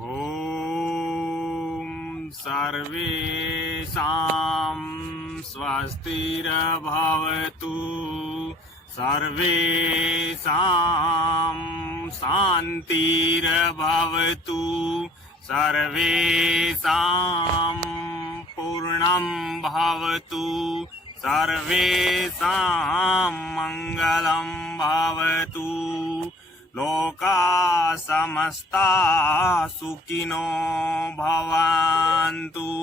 ॐ सर्वेषां स्वस्तिर्भवतु, सर्वेषां शान्तिर्भवतु, सर्वेषां पूर्णं भवतु, सर्वेषां मङ्गलं भवतु, लोका समस्ता सुखिनो भवन्तु।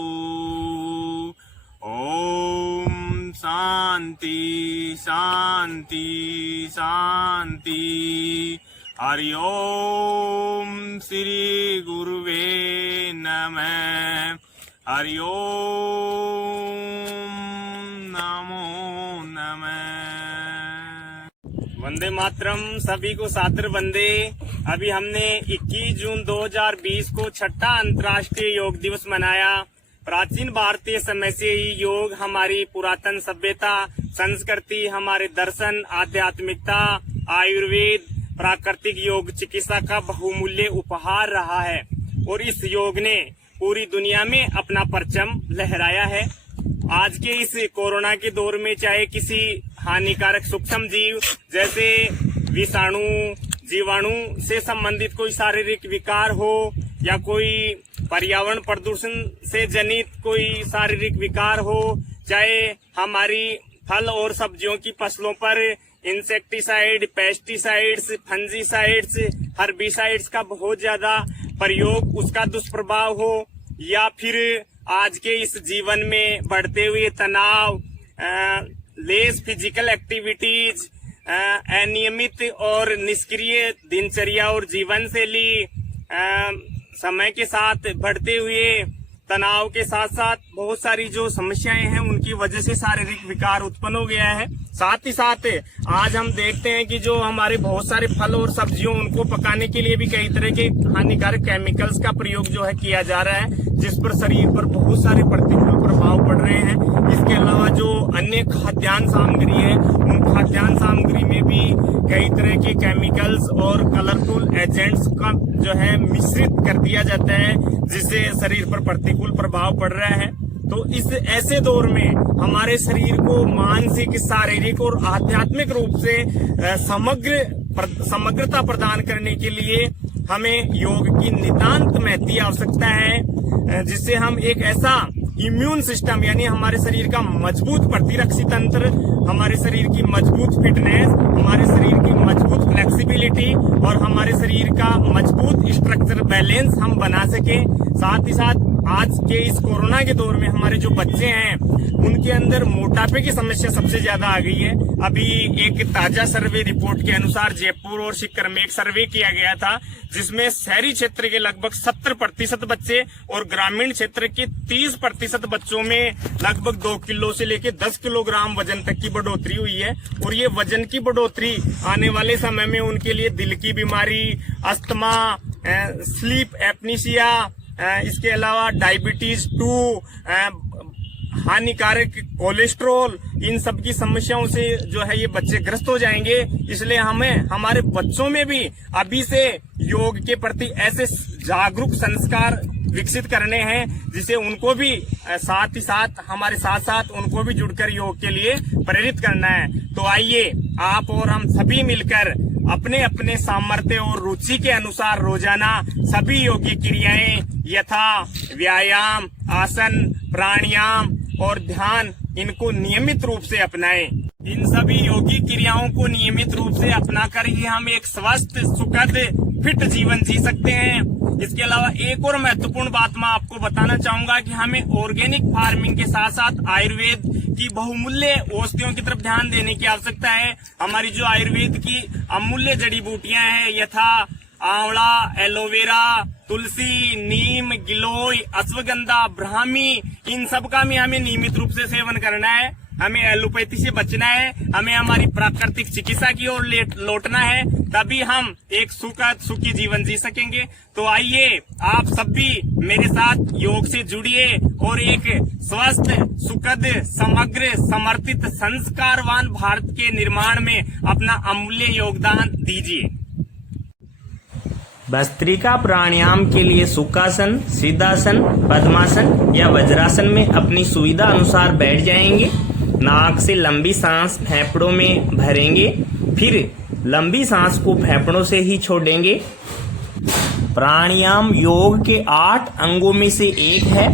ॐ शान्ति शान्ति शान्ति। हरि ओम श्री गुरुवे नमः। हरि ओम नमो नमः। वंदे मातरम। सभी को सादर वंदे। अभी हमने 21 जून 2020 को छठा अंतर्राष्ट्रीय योग दिवस मनाया। प्राचीन भारतीय समय से ही योग हमारी पुरातन सभ्यता, संस्कृति, हमारे दर्शन, आध्यात्मिकता, आयुर्वेद, प्राकृतिक योग चिकित्सा का बहुमूल्य उपहार रहा है और इस योग ने पूरी दुनिया में अपना परचम लहराया है। आज के इस कोरोना के दौर में चाहे किसी हानिकारक सूक्ष्म जीव जैसे विषाणु, जीवाणु से संबंधित कोई शारीरिक विकार हो या कोई पर्यावरण प्रदूषण से जनित कोई शारीरिक विकार हो, चाहे हमारी फल और सब्जियों की फसलों पर इंसेक्टिसाइड, पेस्टिसाइड्स, फंजीसाइड्स, हर्बिसाइड्स का बहुत ज्यादा प्रयोग, उसका दुष्प्रभाव हो, या फिर आज के इस जीवन में बढ़ते हुए तनाव, लेस फिजिकल एक्टिविटीज, अनियमित और निष्क्रिय दिनचर्या और जीवन शैली, समय के साथ बढ़ते हुए तनाव के साथ साथ बहुत सारी जो समस्याएं हैं उनकी वजह से शारीरिक विकार उत्पन्न हो गया है। साथ ही साथ आज हम देखते हैं कि जो हमारे बहुत सारे फल और सब्जियों उनको पकाने के लिए भी कई तरह के हानिकारक केमिकल्स का प्रयोग जो है किया जा रहा है, जिस पर शरीर पर बहुत सारे प्रतिकूल प्रभाव पड़ रहे हैं। इसके अलावा जो अन्य खाद्यान्न सामग्री है उन खाद्यान्न सामग्री में भी कई तरह के केमिकल्स और कलरफुल एजेंट्स का जो है मिश्रित कर दिया जाता है, जिससे शरीर पर प्रतिकूल प्रभाव पड़ रहा है। तो इस ऐसे दौर में हमारे शरीर को मानसिक, शारीरिक और आध्यात्मिक रूप से समग्रता प्रदान करने के लिए हमें योग की नितांत महती आवश्यकता है, जिससे हम एक ऐसा इम्यून सिस्टम यानी हमारे शरीर का मजबूत प्रतिरक्षी तंत्र, हमारे शरीर की मजबूत फिटनेस, हमारे शरीर की मजबूत फ्लेक्सिबिलिटी और हमारे शरीर का मजबूत स्ट्रक्चर बैलेंस हम बना सके। साथ ही साथ आज के इस कोरोना के दौर में हमारे जो बच्चे हैं उनके अंदर मोटापे की समस्या सबसे ज्यादा आ गई है। अभी एक ताजा सर्वे रिपोर्ट के अनुसार जयपुर और सीकर में एक सर्वे किया गया था, जिसमें शहरी क्षेत्र के लगभग 70% बच्चे और ग्रामीण क्षेत्र के 30% बच्चों में लगभग 2 किलो से लेकर 10 किलोग्राम वजन तक की बढ़ोतरी हुई है। और ये वजन की बढ़ोतरी आने वाले समय में उनके लिए दिल की बीमारी, अस्थमा, स्लीप एपनीसिया, इसके अलावा डायबिटीज 2, हानिकारक कोलेस्ट्रॉल, इन सब की समस्याओं से जो है ये बच्चे ग्रस्त हो जाएंगे। इसलिए हमें हमारे बच्चों में भी अभी से योग के प्रति ऐसे जागरूक संस्कार विकसित करने हैं, जिसे उनको भी साथ ही साथ हमारे साथ साथ उनको भी जुड़कर योग के लिए प्रेरित करना है। तो आइए आप और हम सभी मिलकर अपने अपने सामर्थ्य और रुचि के अनुसार रोजाना सभी योगी क्रियाएं यथा व्यायाम, आसन, प्राणायाम और ध्यान इनको नियमित रूप से अपनाएं। इन सभी योगी क्रियाओं को नियमित रूप से अपनाकर ही हम एक स्वस्थ, सुखद, फिट जीवन जी सकते हैं। इसके अलावा एक और महत्वपूर्ण बात मैं आपको बताना चाहूंगा कि हमें ऑर्गेनिक फार्मिंग के साथ साथ आयुर्वेद की बहुमूल्य औषधियों की तरफ ध्यान देने की आवश्यकता है। हमारी जो आयुर्वेद की अमूल्य जड़ी बूटियां हैं यथा आंवला, एलोवेरा, तुलसी, नीम, गिलोय, अश्वगंधा, ब्राह्मी, इन सब का भी हमें नियमित रूप से सेवन करना है। हमें एलोपैथी से बचना है, हमें हमारी प्राकृतिक चिकित्सा की ओर लौटना है, तभी हम एक सुखी जीवन जी सकेंगे। तो आइए आप सब भी मेरे साथ योग से जुड़िए और एक स्वस्थ, सुखद, समग्र, समर्पित, संस्कारवान भारत के निर्माण में अपना अमूल्य योगदान दीजिए। भस्त्रिका प्राणायाम के लिए सुखासन, सिद्धासन, पद्मासन या वज्रासन में अपनी सुविधा अनुसार बैठ जाएंगे। नाक से लंबी सांस फेफड़ों में भरेंगे, फिर लंबी सांस को फेफड़ों से ही छोड़ेंगे। प्राणायाम योग के 8 अंगों में से एक है।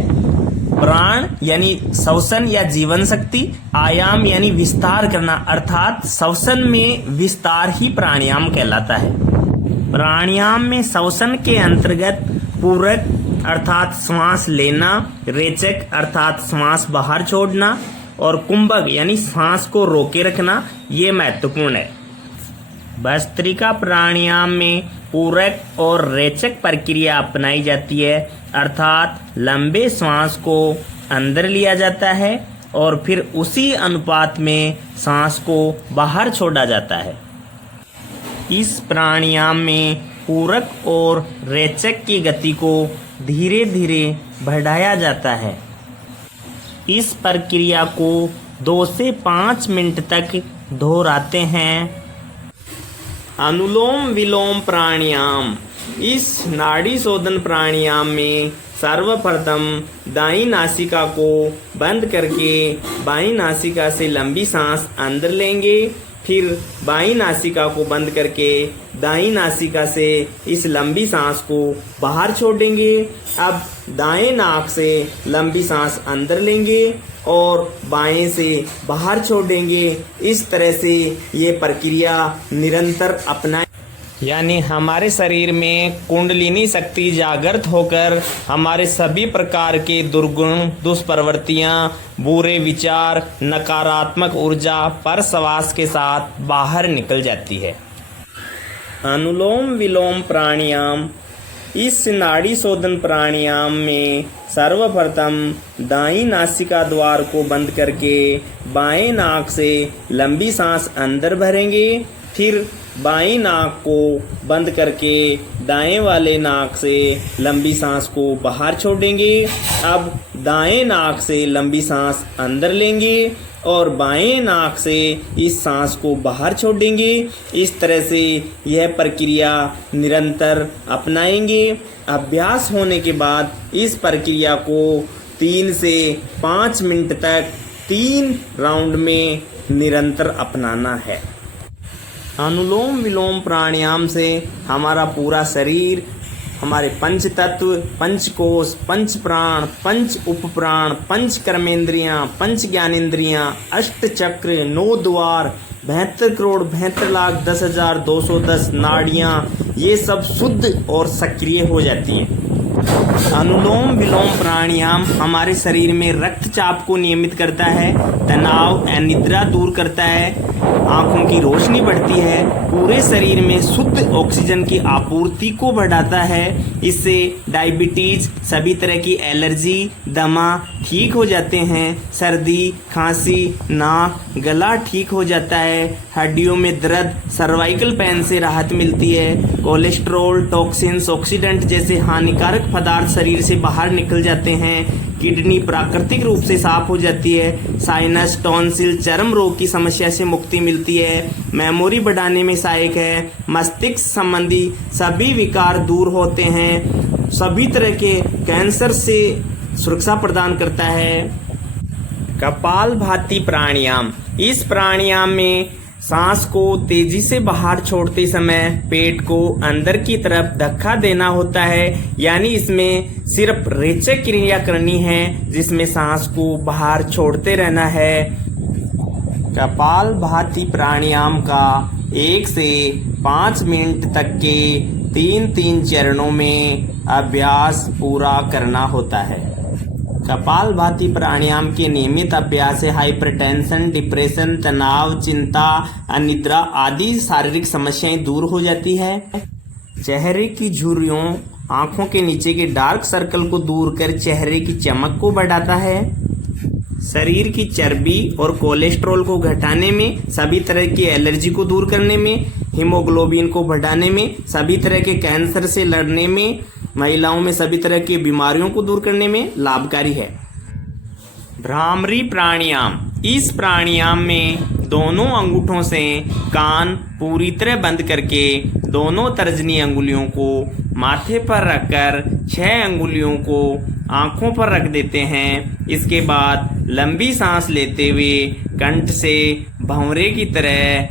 प्राण यानी श्वसन या जीवन शक्ति, आयाम यानी विस्तार करना, अर्थात श्वसन में विस्तार ही प्राणायाम कहलाता है। प्राणायाम में श्वसन के अंतर्गत पूरक अर्थात श्वास लेना, रेचक अर्थात श्वास बाहर छोड़ना और कुंभक यानी सांस को रोके रखना ये महत्वपूर्ण है। भस्त्रिका प्राणायाम में पूरक और रेचक प्रक्रिया अपनाई जाती है, अर्थात लंबे श्वास को अंदर लिया जाता है और फिर उसी अनुपात में सांस को बाहर छोड़ा जाता है। इस प्राणायाम में पूरक और रेचक की गति को धीरे धीरे बढ़ाया जाता है। इस प्रक्रिया को 2 से 5 मिनट तक दोहराते हैं। अनुलोम विलोम प्राणायाम। इस नाड़ी शोधन प्राणायाम में सर्वप्रथम दाईं नासिका को बंद करके बाईं नासिका से लंबी सांस अंदर लेंगे, फिर बाईं नासिका को बंद करके दाईं नासिका से इस लंबी सांस को बाहर छोड़ेंगे। अब दाएं नाक से लंबी सांस अंदर लेंगे और बाएं से बाहर छोड़ेंगे। इस तरह से ये प्रक्रिया निरंतर अपनाएं, यानी हमारे शरीर में कुंडलिनी शक्ति जागृत होकर हमारे सभी प्रकार के दुर्गुण, दुष्प्रवृत्तियां, बुरे विचार, नकारात्मक ऊर्जा परश्वास के साथ बाहर निकल जाती है। अनुलोम विलोम प्राणायाम। इस नाड़ी शोधन प्राणायाम में सर्वप्रथम दाईं नासिका द्वार को बंद करके बाएं नाक से लंबी सांस अंदर भरेंगे, फिर बाईं नाक को बंद करके दाएं वाले नाक से लंबी सांस को बाहर छोड़ेंगे। अब दाएं नाक से लंबी सांस अंदर लेंगे और बाएं नाक से इस सांस को बाहर छोड़ेंगे। इस तरह से यह प्रक्रिया निरंतर अपनाएंगे। अभ्यास होने के बाद इस प्रक्रिया को 3 से 5 मिनट तक 3 राउंड में निरंतर अपनाना है। अनुलोम विलोम प्राणायाम से हमारा पूरा शरीर, हमारे पंच तत्व, पंच कोश, पंच प्राण, पंच उपप्राण, पंच कर्मेंद्रियां, पंच ज्ञानेंद्रियां, अष्ट चक्र, 9 द्वार, 72 करोड़ 72 लाख 10,210 नाड़ियां, ये सब शुद्ध और सक्रिय हो जाती हैं। अनुलोम विलोम प्राणायाम हमारे शरीर में रक्तचाप को नियमित करता है, तनाव, अनिद्रा दूर करता है, आंखों की रोशनी बढ़ती है, पूरे शरीर में शुद्ध ऑक्सीजन की आपूर्ति को बढ़ाता है। इससे डायबिटीज, सभी तरह की एलर्जी, दमा ठीक हो जाते हैं, सर्दी, खांसी, नाक, गला ठीक हो जाता है, हड्डियों में दर्द, सर्वाइकल पेन से राहत मिलती है, कोलेस्ट्रॉल, टॉक्सिन्स, ऑक्सीडेंट जैसे हानिकारक पदार्थ शरीर से बाहर निकल जाते हैं, किडनी प्राकृतिक रूप से साफ हो जाती है, साइनस, टॉन्सिल, चर्म रोग की समस्या से मुक्ति मिलती है, मेमोरी बढ़ाने में सहायक है, मस्तिष्क संबंधी सभी विकार दूर होते हैं, सभी तरह के कैंसर से सुरक्षा प्रदान करता है। कपालभाति प्राणायाम। इस प्राणायाम में सांस को तेजी से बाहर छोड़ते समय पेट को अंदर की तरफ धक्का देना होता है, यानी इसमें सिर्फ रेचक क्रिया करनी है जिसमें सांस को बाहर छोड़ते रहना है। कपालभाति प्राणायाम का 1 से 5 मिनट तक के 3-3 चरणों में अभ्यास पूरा करना होता है। कपालभाति प्राणायाम के नियमित अभ्यास से हाइपरटेंशन, डिप्रेशन, तनाव, चिंता, अनिद्रा आदि शारीरिक समस्याएं दूर हो जाती है। चेहरे की झुर्रियों, आंखों के नीचे के डार्क सर्कल को दूर कर चेहरे की चमक को बढ़ाता है। शरीर की चर्बी और कोलेस्ट्रॉल को घटाने में, सभी तरह की एलर्जी को दूर करने में, हीमोग्लोबिन को बढ़ाने में, सभी तरह के कैंसर से लड़ने में, महिलाओं में सभी तरह की बीमारियों को दूर करने में लाभकारी है। भ्रामरी प्राणायाम। इस प्राणायाम में दोनों अंगूठों से कान पूरी तरह बंद करके दोनों तर्जनी अंगुलियों को माथे पर रखकर 6 अंगुलियों को आंखों पर रख देते हैं। इसके बाद लंबी सांस लेते हुए कंठ से भंवरे की तरह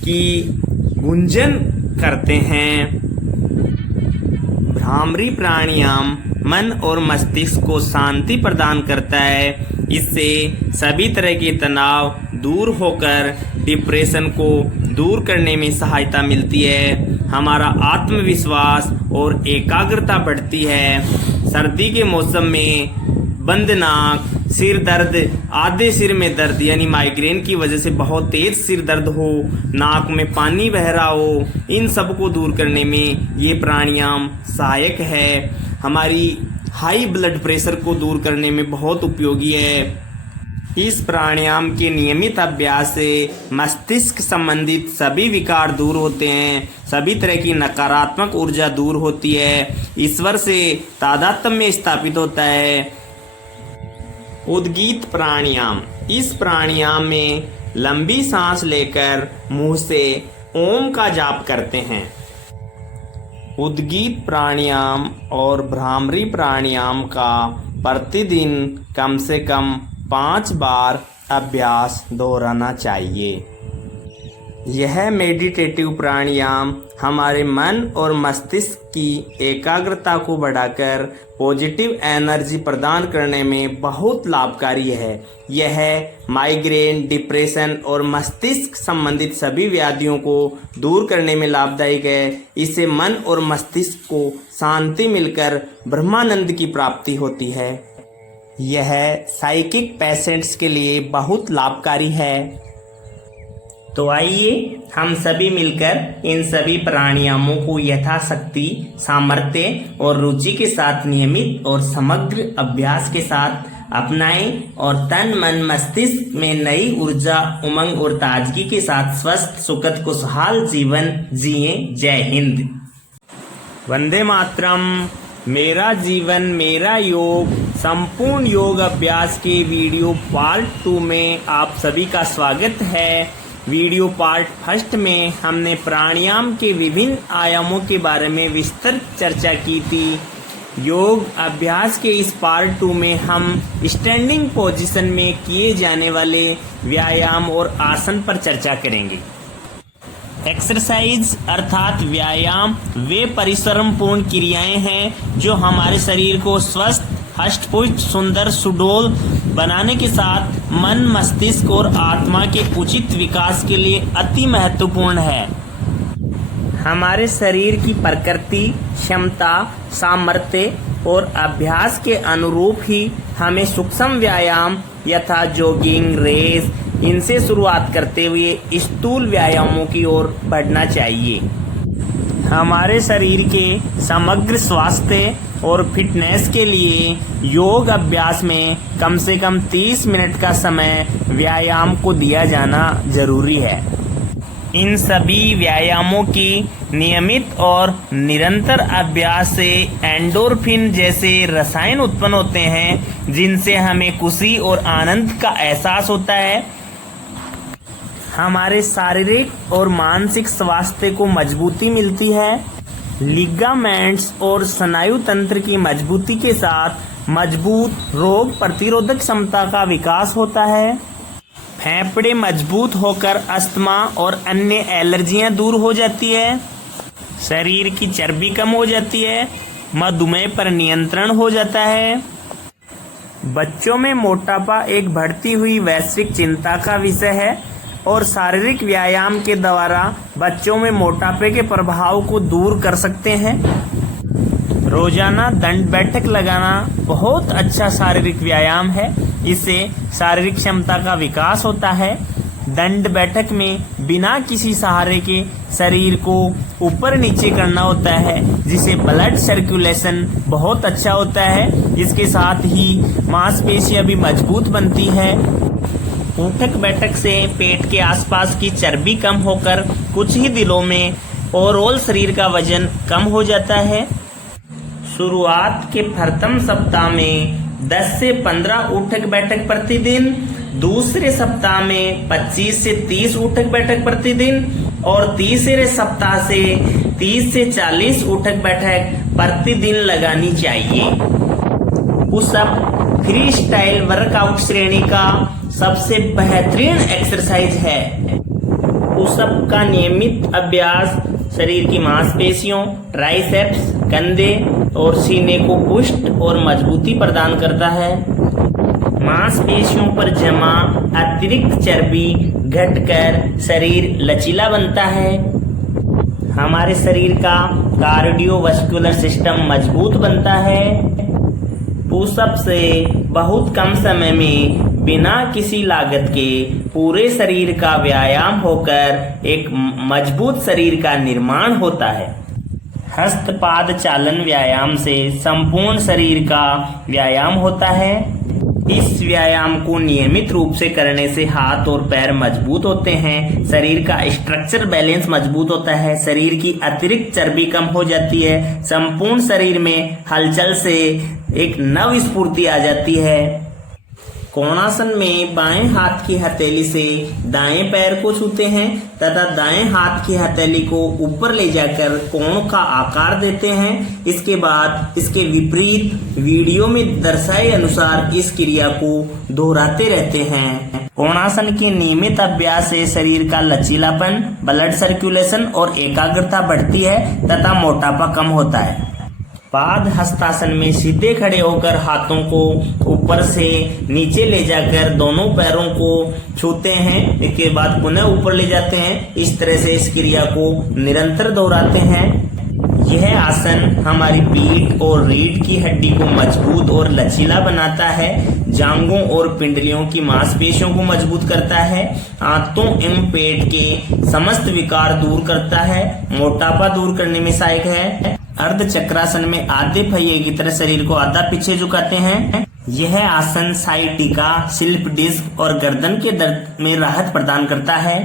की गुंजन करते हैं। भ्रामरी प्राणायाम मन और मस्तिष्क को शांति प्रदान करता है। इससे सभी तरह के तनाव दूर होकर डिप्रेशन को दूर करने में सहायता मिलती है। हमारा आत्मविश्वास और एकाग्रता बढ़ती है। सर्दी के मौसम में बंद नाक, सिर दर्द, आधे सिर में दर्द यानी माइग्रेन की वजह से बहुत तेज सिर दर्द हो, नाक में पानी बह रहा हो, इन सब को दूर करने में ये प्राणायाम सहायक है। हमारी हाई ब्लड प्रेशर को दूर करने में बहुत उपयोगी है। इस प्राणायाम के नियमित अभ्यास से मस्तिष्क संबंधित सभी विकार दूर होते हैं, सभी तरह की नकारात्मक ऊर्जा दूर होती है, ईश्वर से तादात्म्य स्थापित होता है। उद्गीत प्राणायाम। इस प्राणायाम में लंबी सांस लेकर मुंह से ओम का जाप करते हैं। उद्गीत प्राणायाम और भ्रामरी प्राणायाम का प्रतिदिन कम से कम 5 बार अभ्यास दोहराना चाहिए। यह मेडिटेटिव प्राणायाम हमारे मन और मस्तिष्क की एकाग्रता को बढ़ाकर पॉजिटिव एनर्जी प्रदान करने में बहुत लाभकारी है। यह माइग्रेन, डिप्रेशन और मस्तिष्क संबंधित सभी व्याधियों को दूर करने में लाभदायक है। इससे मन और मस्तिष्क को शांति मिलकर ब्रह्मानंद की प्राप्ति होती है। यह साइकिक पेशेंट्स के लिए बहुत लाभकारी है। तो आइए हम सभी मिलकर इन सभी प्राणायामों को यथाशक्ति, सामर्थ्य और रुचि के साथ नियमित और समग्र अभ्यास के साथ अपनाएं और तन मन मस्तिष्क में नई ऊर्जा, उमंग और ताजगी के साथ स्वस्थ, सुखद, खुशहाल जीवन जिए। जय हिंद। वंदे मातरम। मेरा जीवन मेरा योग संपूर्ण योग अभ्यास के वीडियो पार्ट 2 में आप सभी का स्वागत है। वीडियो पार्ट 1 में हमने प्राणायाम के विभिन्न आयामों के बारे में विस्तृत चर्चा की थी। योग अभ्यास के इस पार्ट 2 में हम स्टैंडिंग पोजीशन में किए जाने वाले व्यायाम और आसन पर चर्चा करेंगे। एक्सरसाइज अर्थात व्यायाम वे परिश्रम पूर्ण क्रियाएं हैं जो हमारे शरीर को स्वस्थ, हष्ट-पुष्ट, सुंदर, सुडौल बनाने के साथ मन, मस्तिष्क और आत्मा के उचित विकास के लिए अति महत्वपूर्ण है। हमारे शरीर की प्रकृति, क्षमता, सामर्थ्य और अभ्यास के अनुरूप ही हमें सूक्ष्म व्यायाम यथा जॉगिंग, रेस इनसे शुरुआत करते हुए स्थूल व्यायामों की ओर बढ़ना चाहिए। हमारे शरीर के समग्र स्वास्थ्य और फिटनेस के लिए योग अभ्यास में कम से कम 30 मिनट का समय व्यायाम को दिया जाना जरूरी है। इन सभी व्यायामों की नियमित और निरंतर अभ्यास से एंडोर्फिन जैसे रसायन उत्पन्न होते हैं जिनसे हमें खुशी और आनंद का एहसास होता है। हमारे शारीरिक और मानसिक स्वास्थ्य को मजबूती मिलती है। लिगामेंट्स और स्नायु तंत्र की मजबूती के साथ मजबूत रोग प्रतिरोधक क्षमता का विकास होता है। फेफड़े मजबूत होकर अस्थमा और अन्य एलर्जियां दूर हो जाती है। शरीर की चर्बी कम हो जाती है। मधुमेह पर नियंत्रण हो जाता है। बच्चों में मोटापा एक बढ़ती हुई वैश्विक चिंता का विषय है और शारीरिक व्यायाम के द्वारा बच्चों में मोटापे के प्रभाव को दूर कर सकते हैं। रोजाना दंड बैठक लगाना बहुत अच्छा शारीरिक व्यायाम है। इससे शारीरिक क्षमता का विकास होता है। दंड बैठक में बिना किसी सहारे के शरीर को ऊपर नीचे करना होता है जिससे ब्लड सर्कुलेशन बहुत अच्छा होता है। इसके साथ ही मांसपेशियां भी मजबूत बनती है। उठक बैठक से पेट के आसपास की चर्बी कम होकर कुछ ही दिनों में ओवरऑल शरीर का वजन कम हो जाता है। शुरुआत के प्रथम सप्ताह में 10 से 15 उठक बैठक प्रतिदिन दूसरे सप्ताह में 25 से 30 उठक बैठक प्रतिदिन और तीसरे सप्ताह से 30 से 40 उठक बैठक प्रतिदिन लगानी चाहिए। पुशअप फ्री स्टाइल वर्कआउट श्रेणी का सबसे बेहतरीन एक्सरसाइज है। पुशअप का नियमित अभ्यास शरीर की मांसपेशियों, ट्राइसेप्स, कंधे और सीने को पुष्ट और मजबूती प्रदान करता है। मांसपेशियों पर जमा अतिरिक्त चर्बी घटकर शरीर लचीला बनता है। हमारे शरीर का कार्डियोवास्कुलर सिस्टम मजबूत बनता है। पुशअप से बहुत कम समय में बिना किसी लागत के पूरे शरीर का व्यायाम होकर एक मजबूत शरीर का निर्माण होता है। हस्तपाद चालन व्यायाम से संपूर्ण शरीर का व्यायाम होता है। इस व्यायाम को नियमित रूप से करने से हाथ और पैर मजबूत होते हैं, शरीर का स्ट्रक्चर बैलेंस मजबूत होता है, शरीर की अतिरिक्त चर्बी कम हो जाती है, संपूर्ण शरीर में हलचल से एक नव स्फूर्ति आ जाती है। कोणासन में बाएं हाथ की हथेली से दाएं पैर को छूते हैं तथा दाएं हाथ की हथेली को ऊपर ले जाकर कोण का आकार देते हैं। इसके बाद इसके विपरीत वीडियो में दर्शाए अनुसार इस क्रिया को दोहराते रहते हैं। कोणासन के नियमित अभ्यास से शरीर का लचीलापन, ब्लड सर्कुलेशन और एकाग्रता बढ़ती है तथा मोटापा कम होता है। पाद हस्तासन में सीधे खड़े होकर हाथों को ऊपर से नीचे ले जाकर दोनों पैरों को छूते हैं, इसके बाद पुनः ऊपर ले जाते हैं। इस तरह से इस क्रिया को निरंतर दोहराते हैं। यह आसन हमारी पीठ और रीढ़ की हड्डी को मजबूत और लचीला बनाता है, जांघों और पिंडलियों की मांसपेशियों को मजबूत करता है, आंतों एवं पेट के समस्त विकार दूर करता है, मोटापा दूर करने में सहायक है। अर्ध चक्रासन में आधे पहिए की तरह शरीर को आधा पीछे झुकाते हैं। यह आसन साइटिका, स्लिप डिस्क और गर्दन के दर्द में राहत प्रदान करता है।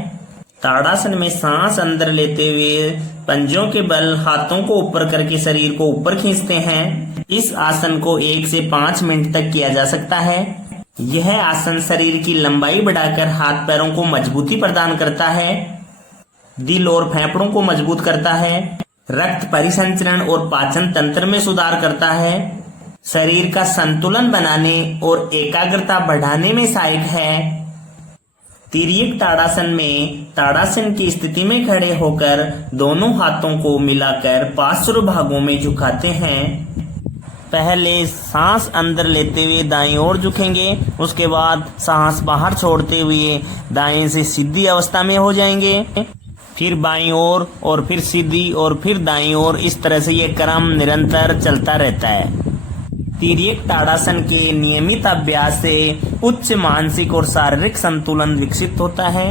ताड़ासन में सांस अंदर लेते हुए पंजों के बल हाथों को ऊपर करके शरीर को ऊपर खींचते हैं। इस आसन को 1 से 5 मिनट तक किया जा सकता है। यह आसन शरीर की लंबाई बढ़ाकर हाथ पैरों को मजबूती प्रदान करता है, दिल और फेफड़ों को मजबूत करता है, रक्त परिसंचरण और पाचन तंत्र में सुधार करता है, शरीर का संतुलन बनाने और एकाग्रता बढ़ाने में सहायक है। तिर्यक ताड़ासन में ताड़ासन की स्थिति में खड़े होकर दोनों हाथों को मिलाकर पार्श्व भागों में झुकाते हैं। पहले सांस अंदर लेते हुए दाईं ओर झुकेंगे, उसके बाद सांस बाहर छोड़ते हुए दाएं से सीधी अवस्था में हो जाएंगे, फिर बाईं ओर और फिर सीधी और फिर दाईं ओर। इस तरह से ये क्रम निरंतर चलता रहता है। तिर्यक ताड़ासन के नियमित अभ्यास से उच्च मानसिक और शारीरिक संतुलन विकसित होता है,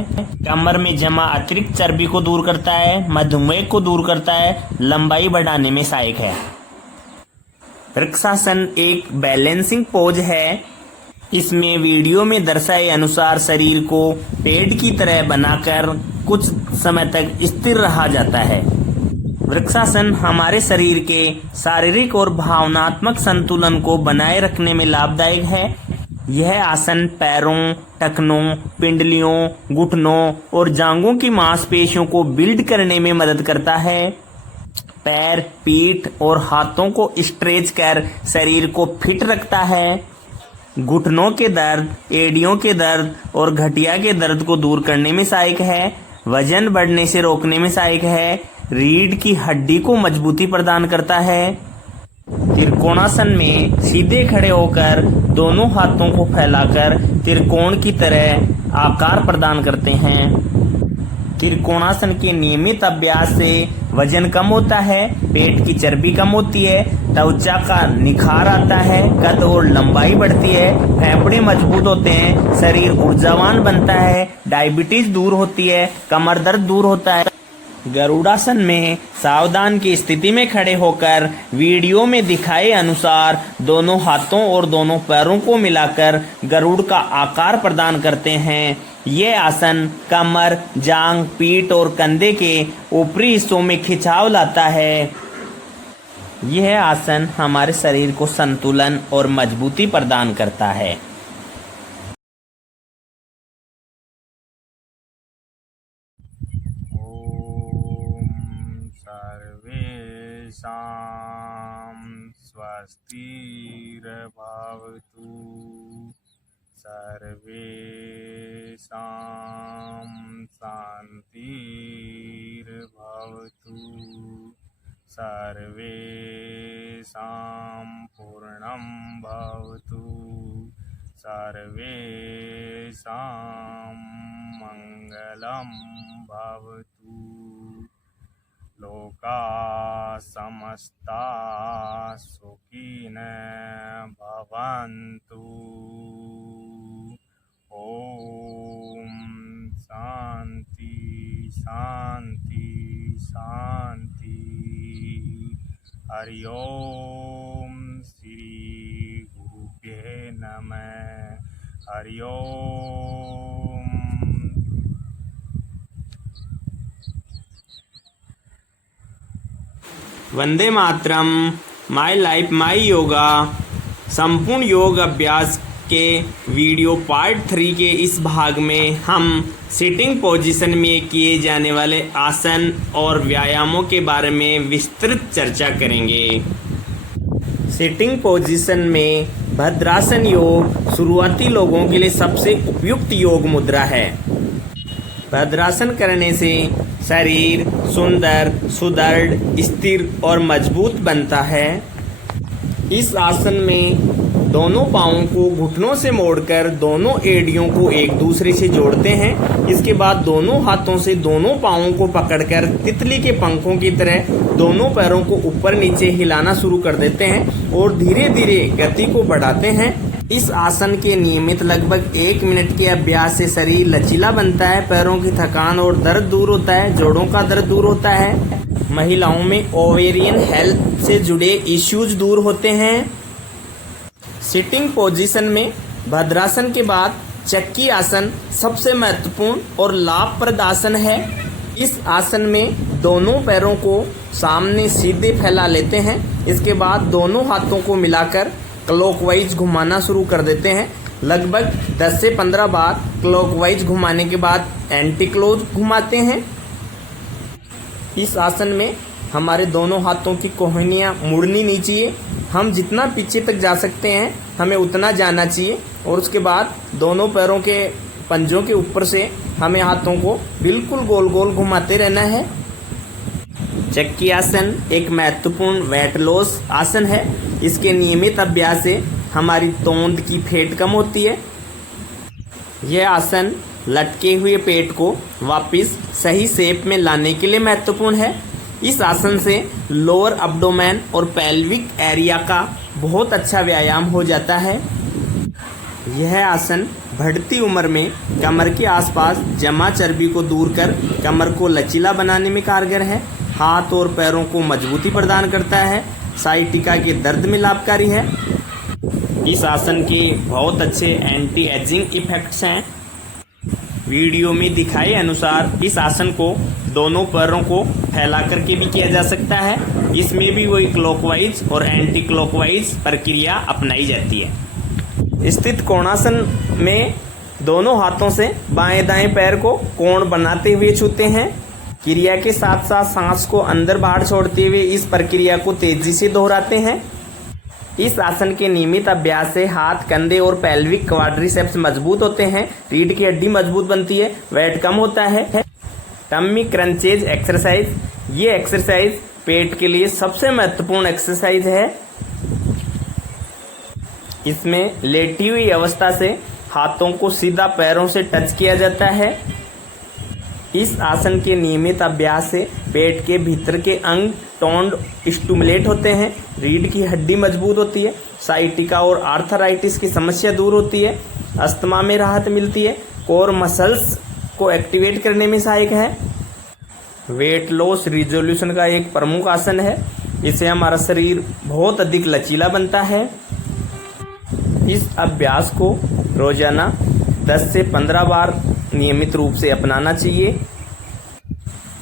कमर में जमा अतिरिक्त चर्बी को दूर करता है, मधुमेह को दूर करता है, लंबाई बढ़ाने में सहायक है। वृक्षासन एक बैलेंसिंग पोज है। इसमें वीडियो में दर्शाए अनुसार शरीर को पेड़ की तरह बनाकर कुछ समय तक स्थिर रहा जाता है। वृक्षासन हमारे शरीर के शारीरिक और भावनात्मक संतुलन को बनाए रखने में लाभदायक है। यह आसन पैरों, टखनों, पिंडलियों, घुटनों और जांघों की मांसपेशियों को बिल्ड करने में मदद करता है। पैर, पीठ और हाथों को स्ट्रेच कर शरीर को फिट रखता है। घुटनों के दर्द, एड़ियों के दर्द और घटिया के दर्द को दूर करने में सहायक है। वजन बढ़ने से रोकने में सहायक है। रीढ़ की हड्डी को मजबूती प्रदान करता है। त्रिकोणासन में सीधे खड़े होकर दोनों हाथों को फैलाकर त्रिकोण की तरह आकार प्रदान करते हैं। त्रिकोणासन के नियमित अभ्यास से वजन कम होता है, पेट की चर्बी कम होती है, त्वचा का निखार आता है, कद और लंबाई बढ़ती है, फेफड़े मजबूत होते हैं, शरीर ऊर्जावान बनता है, डायबिटीज दूर होती है, कमर दर्द दूर होता है। गरुड़ासन में सावधान की स्थिति में खड़े होकर वीडियो में दिखाए अनुसार दोनों हाथों और दोनों पैरों को मिलाकर गरुड़ का आकार प्रदान करते हैं। ये आसन कमर, जांग, पीठ और कंधे के ऊपरी हिस्सों में खिंचाव लाता है। यह आसन हमारे शरीर को संतुलन और मजबूती प्रदान करता है। सर्वेषां स्वस्तिर्भवतु सर्वेषां शान्तिर्भवतु सर्वेषां पूर्णं भवतु सर्वेषां मङ्गलं भवतु लोकाः समस्ताः सुखिनः भवन्तु। ओम शांति शांति शांति। हरि ओम श्री गुरुभ्ये नमः। हरि ओम। Vande Mataram. My life my yoga संपूर्ण योग अभ्यास के वीडियो पार्ट 3 के इस भाग में हम सिटिंग पोजीशन में किए जाने वाले आसन और व्यायामों के बारे में विस्तृत चर्चा करेंगे। सिटिंग पोजीशन में भद्रासन योग शुरुआती लोगों के लिए सबसे उपयुक्त योग मुद्रा है। भद्रासन करने से शरीर सुंदर, सुदृढ़, स्थिर और मजबूत बनता है। इस आसन में दोनों पाँवों को घुटनों से मोड़कर दोनों एड़ियों को एक दूसरे से जोड़ते हैं। इसके बाद दोनों हाथों से दोनों पाँवों को पकड़कर तितली के पंखों की तरह दोनों पैरों को ऊपर नीचे हिलाना शुरू कर देते हैं और धीरे धीरे गति को बढ़ाते हैं। इस आसन के नियमित लगभग 1 मिनट के अभ्यास से शरीर लचीला बनता है, पैरों की थकान और दर्द दूर होता है, जोड़ों का दर्द दूर होता है। महिलाओं में ओवेरियन हेल्थ से जुड़े इश्यूज दूर होते हैं। सिटिंग पोजीशन में भद्रासन के बाद चक्की आसन सबसे महत्वपूर्ण और लाभप्रद आसन है। इस आसन में दोनों पैरों को सामने सीधे फैला लेते हैं। इसके बाद दोनों हाथों को मिलाकर क्लॉकवाइज घुमाना शुरू कर देते हैं। लगभग 10 से 15 बार क्लॉकवाइज घुमाने के बाद एंटी क्लोज घुमाते हैं। इस आसन में हमारे दोनों हाथों की कोहनियाँ मुड़नी नहीं चाहिए। हम जितना पीछे तक जा सकते हैं हमें उतना जाना चाहिए और उसके बाद दोनों पैरों के पंजों के ऊपर से हमें हाथों को बिल्कुल गोल गोल घुमाते रहना है। चक्की आसन एक महत्वपूर्ण वेट लॉस आसन है। इसके नियमित अभ्यास से हमारी तोंद की फेट कम होती है। यह आसन लटके हुए पेट को वापस सही शेप में लाने के लिए महत्वपूर्ण है। इस आसन से लोअर अब्डोमेन और पेल्विक एरिया का बहुत अच्छा व्यायाम हो जाता है। यह आसन बढ़ती उम्र में कमर के आसपास जमा चर्बी को दूर कर कमर को लचीला बनाने में कारगर है। हाथ और पैरों को मजबूती प्रदान करता है। साइटिका के दर्द में लाभकारी है। इस आसन के बहुत अच्छे एंटी एजिंग इफेक्ट्स हैं। वीडियो में दिखाए अनुसार इस आसन को दोनों पैरों को फैला करके भी किया जा सकता है। इसमें भी वही क्लॉकवाइज और एंटी क्लॉकवाइज प्रक्रिया अपनाई जाती है। स्थित कोणासन में दोनों हाथों से बाएं दाएं पैर को कोण बनाते हुए छूते हैं। क्रिया के साथ साथ सांस को अंदर बाहर छोड़ते हुए इस प्रक्रिया को तेजी से दोहराते हैं। इस आसन के नियमित अभ्यास से हाथ, कंधे और पेल्विक क्वाड्रिसेप्स मजबूत होते हैं। रीढ़ की हड्डी मजबूत बनती है, वेट कम होता है। टम्मी क्रंचेज एक्सरसाइज, ये एक्सरसाइज पेट के लिए सबसे महत्वपूर्ण एक्सरसाइज है। इसमें लेटी हुई अवस्था से हाथों को सीधा पैरों से टच किया जाता है। इस आसन के नियमित अभ्यास से पेट के भीतर के अंग टोन्ड स्टिमुलेट होते हैं। रीढ़ की हड्डी मजबूत होती है। साइटिका और आर्थराइटिस की समस्या दूर होती है। अस्थमा में राहत मिलती है। कोर मसल्स को एक्टिवेट करने में सहायक है। वेट लॉस रिजोल्यूशन का एक प्रमुख आसन है। इससे हमारा शरीर बहुत अधिक लचीला बनता है। इस अभ्यास को रोजाना 10 से 15 बार नियमित रूप से अपनाना चाहिए।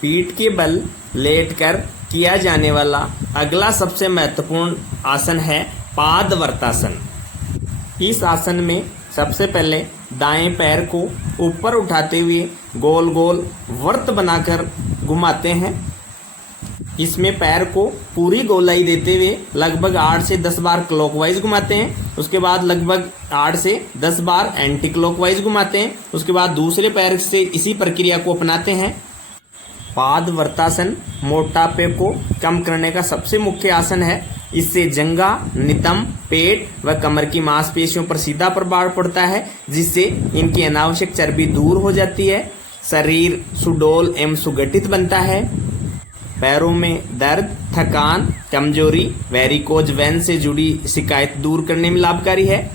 पीठ के बल लेटकर किया जाने वाला अगला सबसे महत्वपूर्ण आसन है पादवर्तासन। इस आसन में सबसे पहले दाएं पैर को ऊपर उठाते हुए गोल गोल वर्त बनाकर घुमाते हैं। इसमें पैर को पूरी गोलाई देते हुए लगभग 8 से 10 बार क्लॉकवाइज घुमाते हैं। उसके बाद लगभग 8 से 10 बार एंटी क्लॉकवाइज घुमाते हैं। उसके बाद दूसरे पैर से इसी प्रक्रिया को अपनाते हैं। पाद वर्तासन मोटापे को कम करने का सबसे मुख्य आसन है। इससे जंघा, नितंब, पेट व कमर की मांसपेशियों पर सीधा प्रभाव पड़ता है, जिससे इनकी अनावश्यक चर्बी दूर हो जाती है। शरीर सुडौल एवं सुगठित बनता है। पैरों में दर्द, थकान, कमजोरी, वेरिकोज वेन से जुड़ी शिकायत दूर करने में लाभकारी है।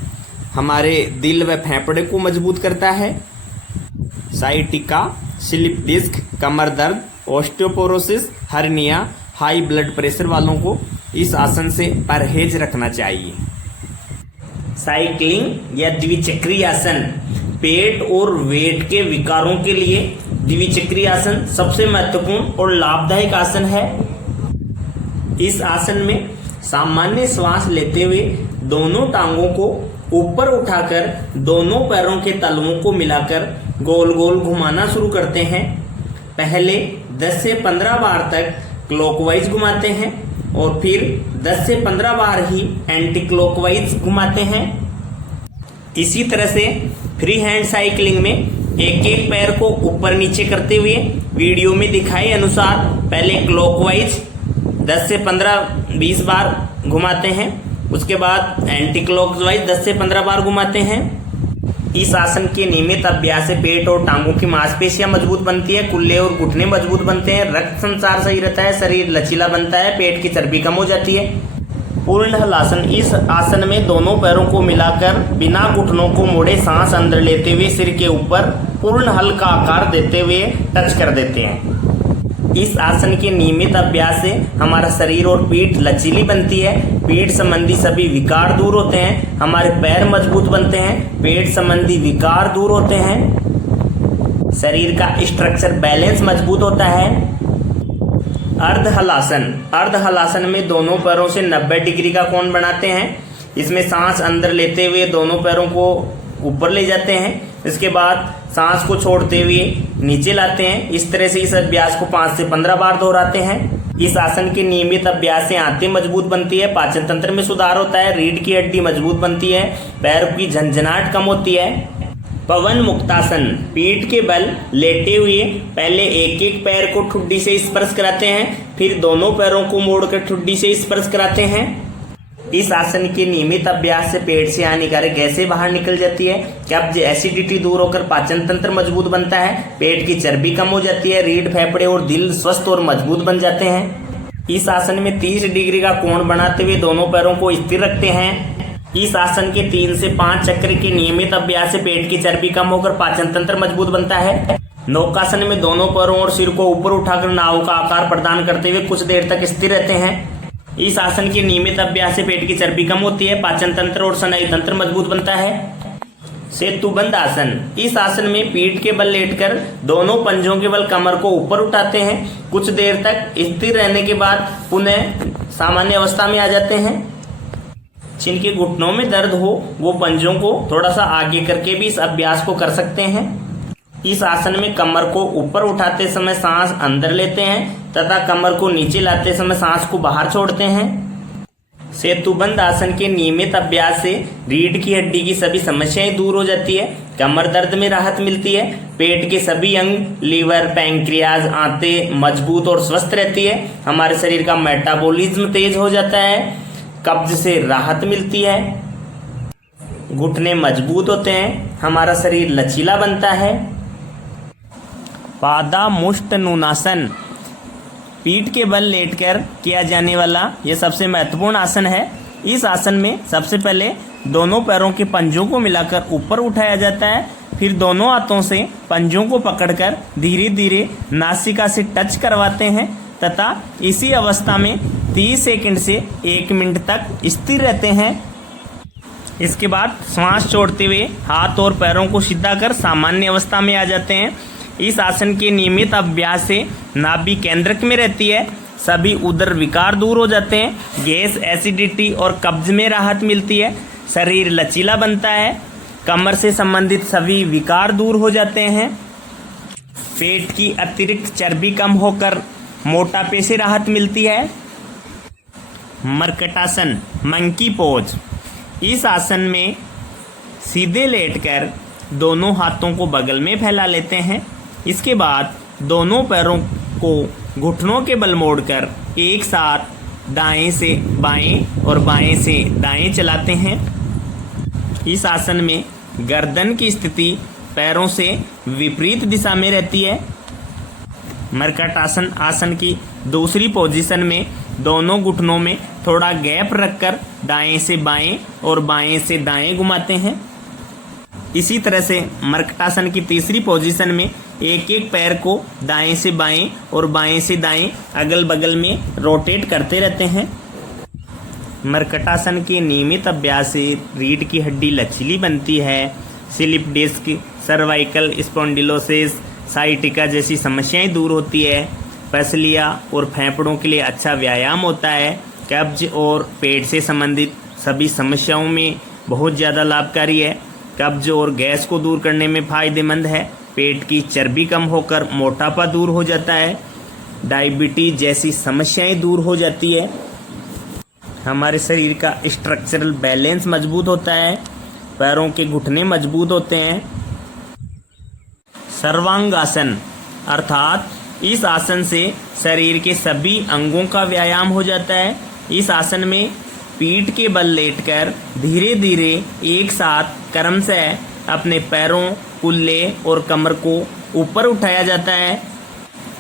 हमारे दिल व फेफड़े को मजबूत करता है। साइटिका, स्लिप डिस्क, कमर दर्द, osteoporosis, hernia, high blood pressure वालों को इस आसन से परहेज रखना चाहिए। साइक्लिंग या द्विचक्री आसन पेट और वेट के विकारों के लिए द्विचक्री आसन सबसे महत्वपूर्ण और लाभदायक आसन है। इस आसन में सामान्य श्वास लेते हुए दोनों टांगों को ऊपर उठाकर दोनों पैरों के तलवों को मिलाकर गोल गोल घुमाना शुरू करते हैं। पहले 10 से 15 बार तक क्लॉकवाइज घुमाते हैं और फिर 10 से 15 बार ही एंटी क्लॉकवाइज घुमाते हैं। इसी तरह से फ्री हैंड साइकिलिंग में एक एक पैर को ऊपर नीचे करते हुए वीडियो में दिखाए अनुसार पहले क्लॉकवाइज 10 से 15-20 बार घुमाते हैं। उसके बाद एंटी क्लॉकवाइज 10 से 15 बार घुमाते हैं। इस आसन के नियमित अभ्यास से पेट और टांगों की मांसपेशियां मजबूत बनती है, कुल्ले और घुटने मजबूत बनते हैं, रक्त संचार सही रहता है, शरीर लचीला बनता है, पेट की चर्बी कम हो जाती है। पूर्ण हलासन, इस आसन में दोनों पैरों को मिलाकर बिना घुटनों को मोड़े सांस अंदर लेते हुए सिर के ऊपर पूर्ण हल का आकार देते हुए टच कर देते हैं। इस आसन के नियमित अभ्यास से हमारा शरीर और पीठ लचीली बनती है, पीठ संबंधी सभी विकार दूर होते हैं, हमारे पैर मजबूत बनते हैं, पेट संबंधी विकार दूर होते हैं, शरीर का स्ट्रक्चर बैलेंस मजबूत होता है। अर्ध हलासन, अर्ध हलासन में दोनों पैरों से 90 डिग्री का कोण बनाते हैं। इसमें सांस अंदर लेते हुए दोनों पैरों को ऊपर ले जाते हैं, इसके बाद सांस को छोड़ते हुए नीचे लाते हैं। इस तरह से इस अभ्यास को 5 से 15 बार दोहराते हैं। इस आसन के नियमित अभ्यास से आंतें मजबूत बनती है, पाचन तंत्र में सुधार होता है, रीढ़ की हड्डी मजबूत बनती है, पैरों की झंझनाहट कम होती है। पवन मुक्तासन, पीठ के बल लेटे हुए पहले एक एक पैर को ठुड्डी से स्पर्श कराते हैं, फिर दोनों पैरों को मोड़कर ठुड्डी से स्पर्श कराते हैं। इस आसन के नियमित अभ्यास से पेट से हानिकारक गैसें बाहर निकल जाती है, कब्ज एसिडिटी दूर होकर पाचन तंत्र मजबूत बनता है, पेट की चर्बी कम हो जाती है, रीढ़ फेफड़े और दिल स्वस्थ और मजबूत बन जाते हैं। इस आसन में 30 डिग्री का कोण बनाते हुए दोनों पैरों को स्थिर रखते हैं। इस आसन के 3 से 5 चक्र के नियमित अभ्यास से पेट की चर्बी कम होकर पाचन तंत्र मजबूत बनता है। नौकासन में दोनों पैरों और सिर को ऊपर उठाकर नाव का आकार प्रदान करते हुए कुछ देर तक स्थिर रहते हैं। इस आसन के नियमित अभ्यास से पेट की चर्बी कम होती है, पाचन तंत्र और स्नायु तंत्र मजबूत बनता है। सेतुबंध आसन, इस आसन में पीठ के बल लेटकर दोनों पंजों के बल कमर को ऊपर उठाते हैं, कुछ देर तक स्थिर रहने के बाद पुनः सामान्य अवस्था में आ जाते हैं। जिनके घुटनों में दर्द हो वो पंजों को थोड़ा सा आगे करके भी इस अभ्यास को कर सकते हैं। इस आसन में कमर को ऊपर उठाते समय सांस अंदर लेते हैं तथा कमर को नीचे लाते समय सांस को बाहर छोड़ते हैं। सेतुबंध आसन के नियमित अभ्यास से रीढ़ की हड्डी की सभी समस्याएं दूर हो जाती है, कमर दर्द में राहत मिलती है, पेट के सभी अंग, लीवर, पैंक्रियाज, आंतें मजबूत और स्वस्थ रहती है, हमारे शरीर का मेटाबॉलिज्म तेज हो जाता है, कब्ज से राहत मिलती है, घुटने मजबूत होते हैं, हमारा शरीर लचीला बनता है। पादामुष्टनुनासन, पीठ के बल लेटकर किया जाने वाला यह सबसे महत्वपूर्ण आसन है। इस आसन में सबसे पहले दोनों पैरों के पंजों को मिलाकर ऊपर उठाया जाता है, फिर दोनों हाथों से पंजों को पकड़कर धीरे धीरे नासिका से टच करवाते हैं तथा इसी अवस्था में 30 सेकंड से 1 मिनट तक स्थिर रहते हैं। इसके बाद श्वास छोड़ते हुए हाथ और पैरों को सीधा कर सामान्य अवस्था में आ जाते हैं। इस आसन के नियमित अभ्यास से नाभि केंद्रक में रहती है, सभी उदर विकार दूर हो जाते हैं, गैस, एसिडिटी और कब्ज में राहत मिलती है, शरीर लचीला बनता है, कमर से संबंधित सभी विकार दूर हो जाते हैं, पेट की अतिरिक्त चर्बी कम होकर मोटापे से राहत मिलती है। मर्कटासन मंकी पोज, इस आसन में सीधे लेटकर दोनों हाथों को बगल में फैला लेते हैं। इसके बाद दोनों पैरों को घुटनों के बल मोड़कर एक साथ दाएं से बाएं और बाएं से दाएं चलाते हैं। इस आसन में गर्दन की स्थिति पैरों से विपरीत दिशा में रहती है। मर्कटासन आसन की दूसरी पोजीशन में दोनों घुटनों में थोड़ा गैप रखकर दाएं से बाएं और बाएं से दाएं घुमाते हैं। इसी तरह से मर्कटासन की तीसरी पोजीशन में एक एक पैर को दाएं से बाएं और बाएं से दाएं अगल बगल में रोटेट करते रहते हैं। मर्कटासन के नियमित अभ्यास से रीढ़ की हड्डी लचीली बनती है। Slip disc, cervical spondylosis, sciatica जैसी समस्याएं दूर होती है। पसलियाँ और फेफड़ों के लिए अच्छा व्यायाम होता है। कब्ज और पेट से संबंधित सभी समस्याओं में बहुत ज़्यादा लाभकारी है। कब्ज और गैस को दूर करने में फ़ायदेमंद है। पेट की चर्बी कम होकर मोटापा दूर हो जाता है। डायबिटीज जैसी समस्याएं दूर हो जाती है। हमारे शरीर का स्ट्रक्चरल बैलेंस मजबूत होता है। पैरों के घुटने मजबूत होते हैं। सर्वांगासन अर्थात इस आसन से शरीर के सभी अंगों का व्यायाम हो जाता है। इस आसन में पीठ के बल लेटकर धीरे धीरे एक साथ क्रमशः अपने पैरों, कुल्ले और कमर को ऊपर उठाया जाता है।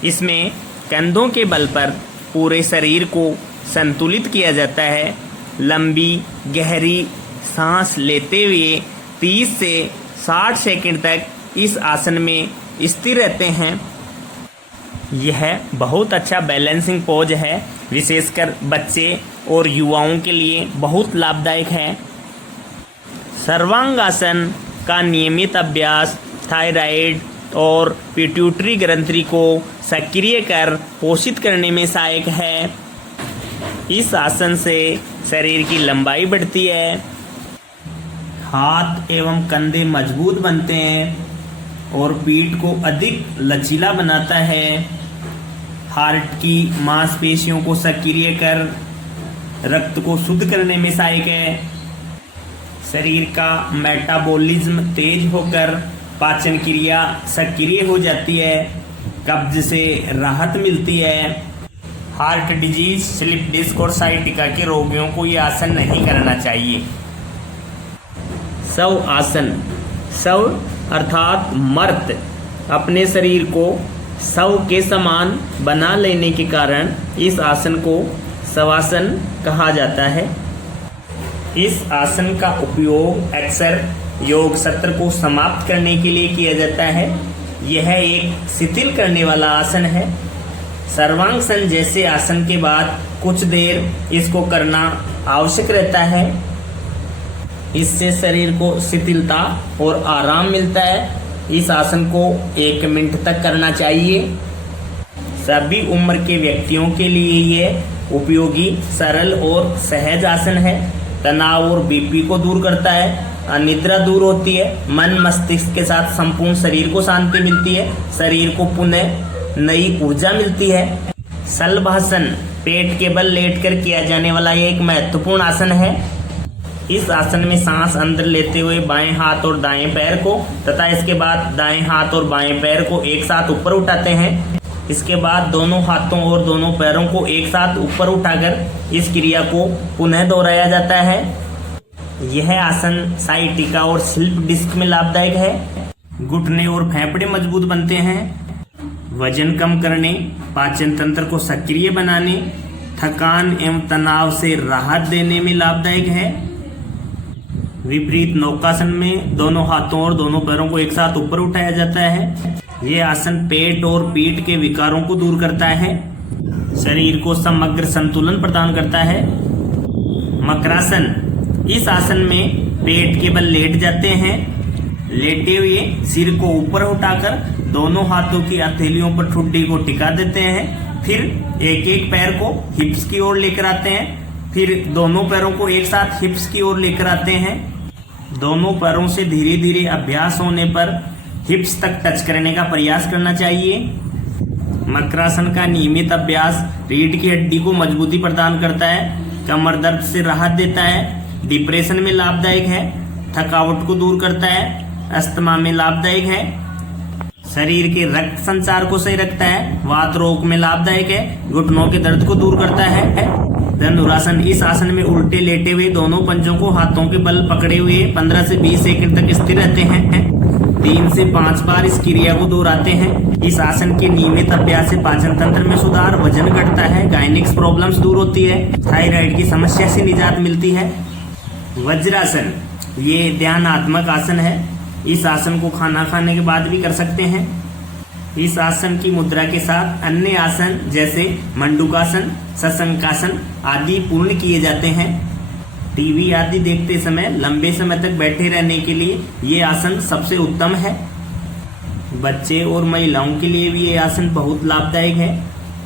इसमें कंधों के बल पर पूरे शरीर को संतुलित किया जाता है। लंबी गहरी सांस लेते हुए 30 से 60 सेकंड तक इस आसन में स्थिर रहते हैं। यह बहुत अच्छा बैलेंसिंग पोज है, विशेषकर बच्चे और युवाओं के लिए बहुत लाभदायक है। सर्वांगासन का नियमित अभ्यास थायराइड और पिट्यूटरी ग्रंथि को सक्रिय कर पोषित करने में सहायक है। इस आसन से शरीर की लंबाई बढ़ती है, हाथ एवं कंधे मजबूत बनते हैं और पीठ को अधिक लचीला बनाता है। हार्ट की मांसपेशियों को सक्रिय कर रक्त को शुद्ध करने में सहायक है। शरीर का मेटाबॉलिज्म तेज होकर पाचन क्रिया सक्रिय हो जाती है। कब्ज से राहत मिलती है। हार्ट डिजीज, स्लिप डिस्क और साइटिका के रोगियों को यह आसन नहीं करना चाहिए। शव आसन, शव अर्थात मर्त अपने शरीर को शव के समान बना लेने के कारण इस आसन को शवासन कहा जाता है। इस आसन का उपयोग अक्सर योग सत्र को समाप्त करने के लिए किया जाता है। यह एक शिथिल करने वाला आसन है। सर्वांगासन जैसे आसन के बाद कुछ देर इसको करना आवश्यक रहता है। इससे शरीर को शिथिलता और आराम मिलता है। इस आसन को 1 मिनट तक करना चाहिए। सभी उम्र के व्यक्तियों के लिए ये उपयोगी, सरल और सहज आसन है। तनाव और बीपी को दूर करता है। अनिद्रा दूर होती है। मन मस्तिष्क के साथ संपूर्ण शरीर को शांति मिलती है। शरीर को पुनः नई ऊर्जा मिलती है। शलभासन पेट के बल लेटकर किया जाने वाला ये एक महत्वपूर्ण आसन है। इस आसन में सांस अंदर लेते हुए बाएं हाथ और दाएं पैर को तथा इसके बाद दाएं हाथ और बाएं पैर को एक साथ ऊपर उठाते हैं। इसके बाद दोनों हाथों और दोनों पैरों को एक साथ ऊपर उठाकर इस क्रिया को पुनः दोहराया जाता है। यह आसन साइटिका और स्लिप डिस्क में लाभदायक है। घुटने और फेफड़े मजबूत बनते हैं। वजन कम करने, पाचन तंत्र को सक्रिय बनाने, थकान एवं तनाव से राहत देने में लाभदायक है। विपरीत नौकासन में दोनों हाथों और दोनों पैरों को एक साथ ऊपर उठाया जाता है। यह आसन पेट और पीठ के विकारों को दूर करता है। शरीर को समग्र संतुलन प्रदान करता है। मकरासन, इस आसन में पेट के बल लेट जाते हैं। लेटे हुए सिर को ऊपर उठाकर दोनों हाथों की हथेलियों पर ठुड्डी को टिका देते हैं। फिर एक एक पैर को हिप्स की ओर लेकर आते हैं। फिर दोनों पैरों को एक साथ हिप्स की ओर लेकर आते हैं। दोनों पैरों से धीरे धीरे अभ्यास होने पर हिप्स तक टच करने का प्रयास करना चाहिए। वक्रासन का नियमित अभ्यास रीढ़ की हड्डी को मजबूती प्रदान करता है, कमर दर्द से राहत देता है, डिप्रेशन में लाभदायक है, थकावट को दूर करता है, अस्थमा में लाभदायक है, शरीर के रक्त संचार को सही रखता है, वात रोग में लाभदायक है, घुटनों के दर्द को दूर करता है। धनुरासन, इस आसन में उल्टे लेटे हुए दोनों पंजों को हाथों के बल पकड़े हुए 15 से 20 सेकंड तक स्थिर रहते हैं। 3 से 5 बार इस क्रिया को दोहराते हैं। इस आसन के नियमित अभ्यास से पाचन तंत्र में सुधार, वजन घटता है, गायनिक प्रॉब्लम्स दूर होती है, थायराइड की समस्या से निजात मिलती है। वज्रासन, ये ध्यानात्मक आसन है। इस आसन को खाना खाने के बाद भी कर सकते हैं। इस आसन की मुद्रा के साथ अन्य आसन जैसे मंडूकासन, सशंकासन आदि पूर्ण किए जाते हैं। टीवी आदि देखते समय लंबे समय तक बैठे रहने के लिए ये आसन सबसे उत्तम है। बच्चे और महिलाओं के लिए भी ये आसन बहुत लाभदायक है।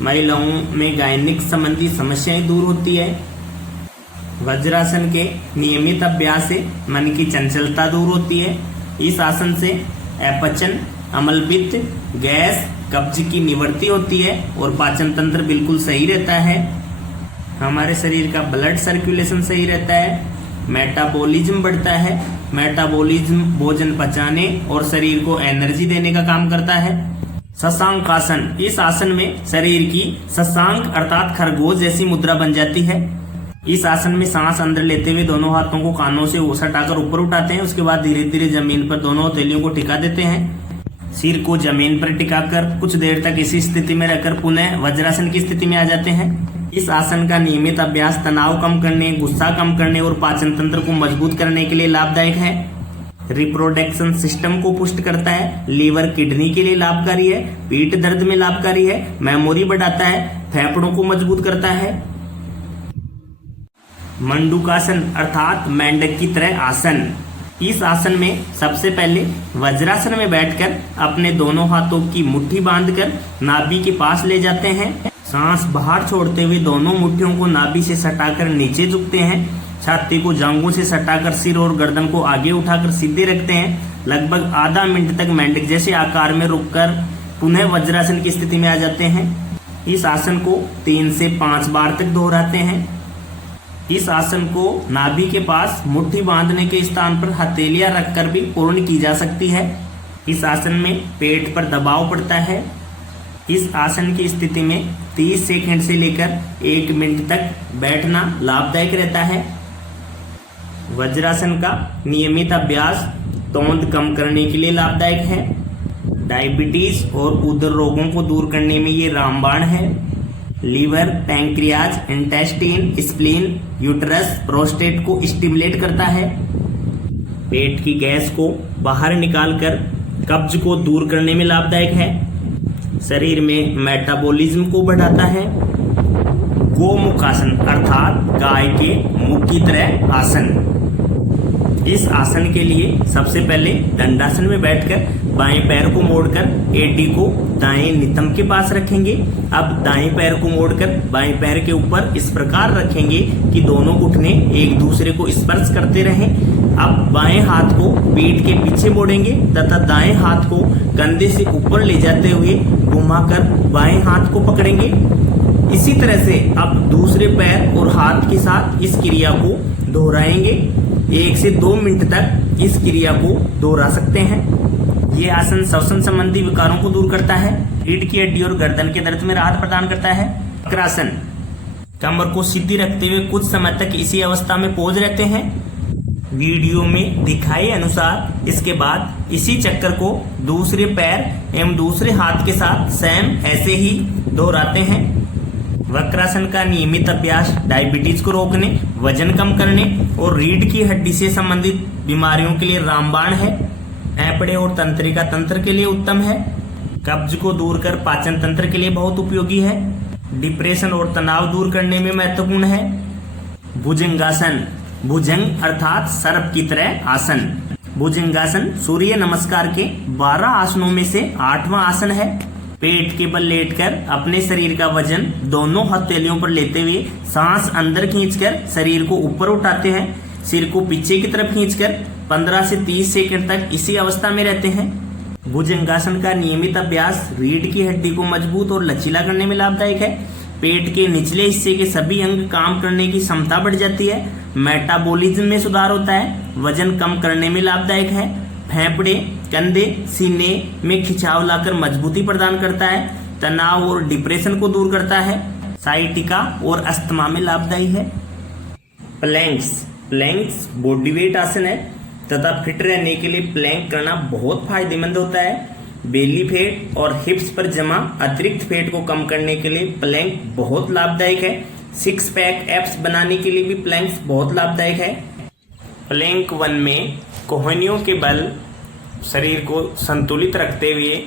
महिलाओं में गायनिक संबंधी समस्याएं दूर होती है। वज्रासन के नियमित अभ्यास से मन की चंचलता दूर होती है। इस आसन से अपचन, अम्लपित्त, गैस, कब्ज की निवृत्ति होती है और पाचन तंत्र बिल्कुल सही रहता है। हमारे शरीर का ब्लड सर्कुलेशन सही रहता है, मेटाबॉलिज्म बढ़ता है। मेटाबॉलिज्म भोजन पचाने और शरीर को एनर्जी देने का काम करता है। शशांकासन, इस आसन में शरीर की शशांक अर्थात खरगोश जैसी मुद्रा बन जाती है। इस आसन में सांस अंदर लेते हुए दोनों हाथों को कानों से सटाकर ऊपर उठाते हैं। उसके बाद धीरे धीरे जमीन पर दोनों हथेलियों को टिका देते हैं। सिर को जमीन पर टिकाकर कुछ देर तक इसी स्थिति में रहकर पुनः वज्रासन की स्थिति में आ जाते हैं। इस आसन का नियमित अभ्यास तनाव कम करने, गुस्सा कम करने और पाचन तंत्र को मजबूत करने के लिए लाभदायक है। रिप्रोडक्शन सिस्टम को पुष्ट करता है, लीवर किडनी के लिए लाभकारी है, पीठ दर्द में लाभकारी है, मेमोरी बढ़ाता है, फेफड़ों को मजबूत करता है। मंडूकासन अर्थात मेंढक की तरह आसन, इस आसन में सबसे पहले वज्रासन में बैठकर अपने दोनों हाथों की मुट्ठी बांधकर नाभि के पास ले जाते हैं। सांस बाहर छोड़ते हुए दोनों मुट्ठियों को नाभि से सटाकर नीचे झुकते हैं। छाती को जांघों से सटाकर सिर और गर्दन को आगे उठाकर सीधे रखते हैं। लगभग आधा मिनट तक मेंढक जैसे आकार में रुककर पुनः वज्रासन की स्थिति में आ जाते हैं। इस आसन को 3 से 5 बार तक दोहराते हैं। इस आसन को नाभि के पास मुट्ठी बांधने के स्थान पर हथेलियां रखकर भी पूर्ण की जा सकती है। इस आसन में पेट पर दबाव पड़ता है। इस आसन की स्थिति में 30 सेकंड से लेकर 1 मिनट तक बैठना लाभदायक रहता है। वज्रासन का नियमित अभ्यास तोंद कम करने के लिए लाभदायक है। डायबिटीज और उदर रोगों को दूर करने में ये रामबाण है। Liver, pancreas, intestine, spleen, uterus, prostate को स्टिमुलेट करता है। पेट की गैस को बाहर निकालकर कब्ज को दूर करने में लाभदायक है। शरीर में मेटाबॉलिज्म को बढ़ाता है। गोमुखासन अर्थात गाय के मुख की तरह आसन, इस आसन के लिए सबसे पहले दंडासन में बैठकर बाएं पैर को मोड़कर एडी को दाएं नितंब के पास रखेंगे। अब दाएं पैर को मोड़कर बाएं पैर के ऊपर इस प्रकार रखेंगे कि दोनों घुटने एक दूसरे को स्पर्श करते रहें। अब बाएं हाथ को पीठ के पीछे मोड़ेंगे तथा दाएं हाथ को कंधे से ऊपर ले जाते हुए घुमाकर बाएं हाथ को पकड़ेंगे। इसी तरह से अब दूसरे पैर और हाथ के साथ इस क्रिया को दोहराएंगे। 1 से 2 मिनट तक इस क्रिया को दोहरा सकते हैं। ये आसन श्वसन संबंधी विकारों को दूर करता है। रीढ़ की हड्डी और गर्दन के दर्द में राहत प्रदान करता है। वक्रासन, कमर को सीधी रखते हुए कुछ समय तक इसी अवस्था में पोज रहते हैं। वीडियो में दिखाए अनुसार इसके बाद इसी चक्कर को दूसरे पैर एवं दूसरे हाथ के साथ सेम ऐसे ही दोहराते हैं। वक्रासन का नियमित अभ्यास डायबिटीज को रोकने, वजन कम करने और रीढ़ की हड्डी से संबंधित बीमारियों के लिए रामबाण है। फेफड़े और तंत्रिका तंत्र के लिए उत्तम है। कब्ज को दूर कर पाचन तंत्र के लिए बहुत उपयोगी है। डिप्रेशन और तनाव दूर करने में महत्वपूर्ण है। भुजंगासन, भुजंग अर्थात सर्प की तरह आसन। भुजंगासन सूर्य नमस्कार के 12 आसनों में से 8वां आसन है। पेट के बल लेटकर अपने शरीर का वजन दोनों हथेलियों पर लेते हुए सांस अंदर खींचकर शरीर को ऊपर उठाते हैं। सिर को पीछे की तरफ खींचकर 15 से 30 सेकंड तक इसी अवस्था में रहते हैं। भुजंगासन का नियमित अभ्यास रीढ़ की हड्डी को मजबूत और लचीला करने में लाभदायक है। पेट के निचले हिस्से के सभी अंग काम करने की क्षमता बढ़ जाती है। मेटाबॉलिज्म में सुधार होता है। वजन कम करने में लाभदायक है। फेफड़े, कंधे, सीने में खिंचाव लाकर मजबूती प्रदान करता है। तनाव और डिप्रेशन को दूर करता है। साइटिका और अस्थमा में लाभदायी है। प्लैंक्स बॉडी वेट आसन है तथा फिट रहने के लिए प्लैंक करना बहुत फायदेमंद होता है। बेली फैट और हिप्स पर जमा अतिरिक्त फैट को कम करने के लिए प्लैंक बहुत लाभदायक है। 6 पैक एब्स बनाने के लिए भी प्लैंक्स बहुत लाभदायक है। प्लैंक 1 में कोहनियों के बल शरीर को संतुलित रखते हुए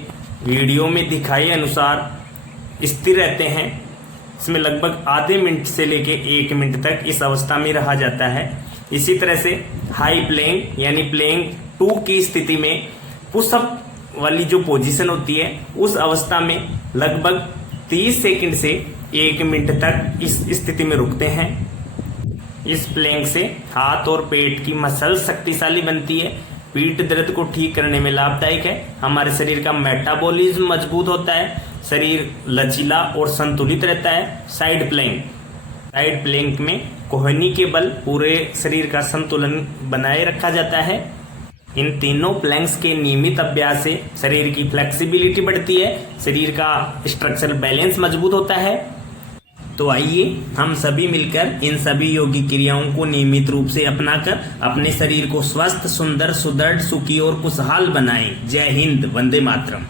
वीडियो में दिखाए अनुसार स्थिर रहते हैं। इसमें लगभग आधे मिनट से लेके 1 मिनट तक इस अवस्था में रहा जाता है। इसी तरह से हाई प्लैंक यानी प्लैंक 2 की स्थिति में पुशअप वाली जो पोजीशन होती है उस अवस्था में लगभग 30 सेकंड से 1 मिनट तक इस स्थिति में रुकते हैं। इस प्लैंक से हाथ और पेट की मसल शक्तिशाली बनती है। पीठ दर्द को ठीक करने में लाभदायक है। हमारे शरीर का मेटाबॉलिज्म मजबूत होता है। शरीर लचीला और संतुलित रहता है। साइड प्लैंक में कोहनी के बल पूरे शरीर का संतुलन बनाए रखा जाता है। इन तीनों प्लैंक्स के नियमित अभ्यास से शरीर की फ्लेक्सिबिलिटी बढ़ती है। शरीर का स्ट्रक्चरल बैलेंस मजबूत होता है। तो आइए हम सभी मिलकर इन सभी योगिक क्रियाओं को नियमित रूप से अपनाकर अपने शरीर को स्वस्थ, सुंदर, सुदृढ़, सुखी और खुशहाल बनाएं। जय हिंद, वंदे मातरम।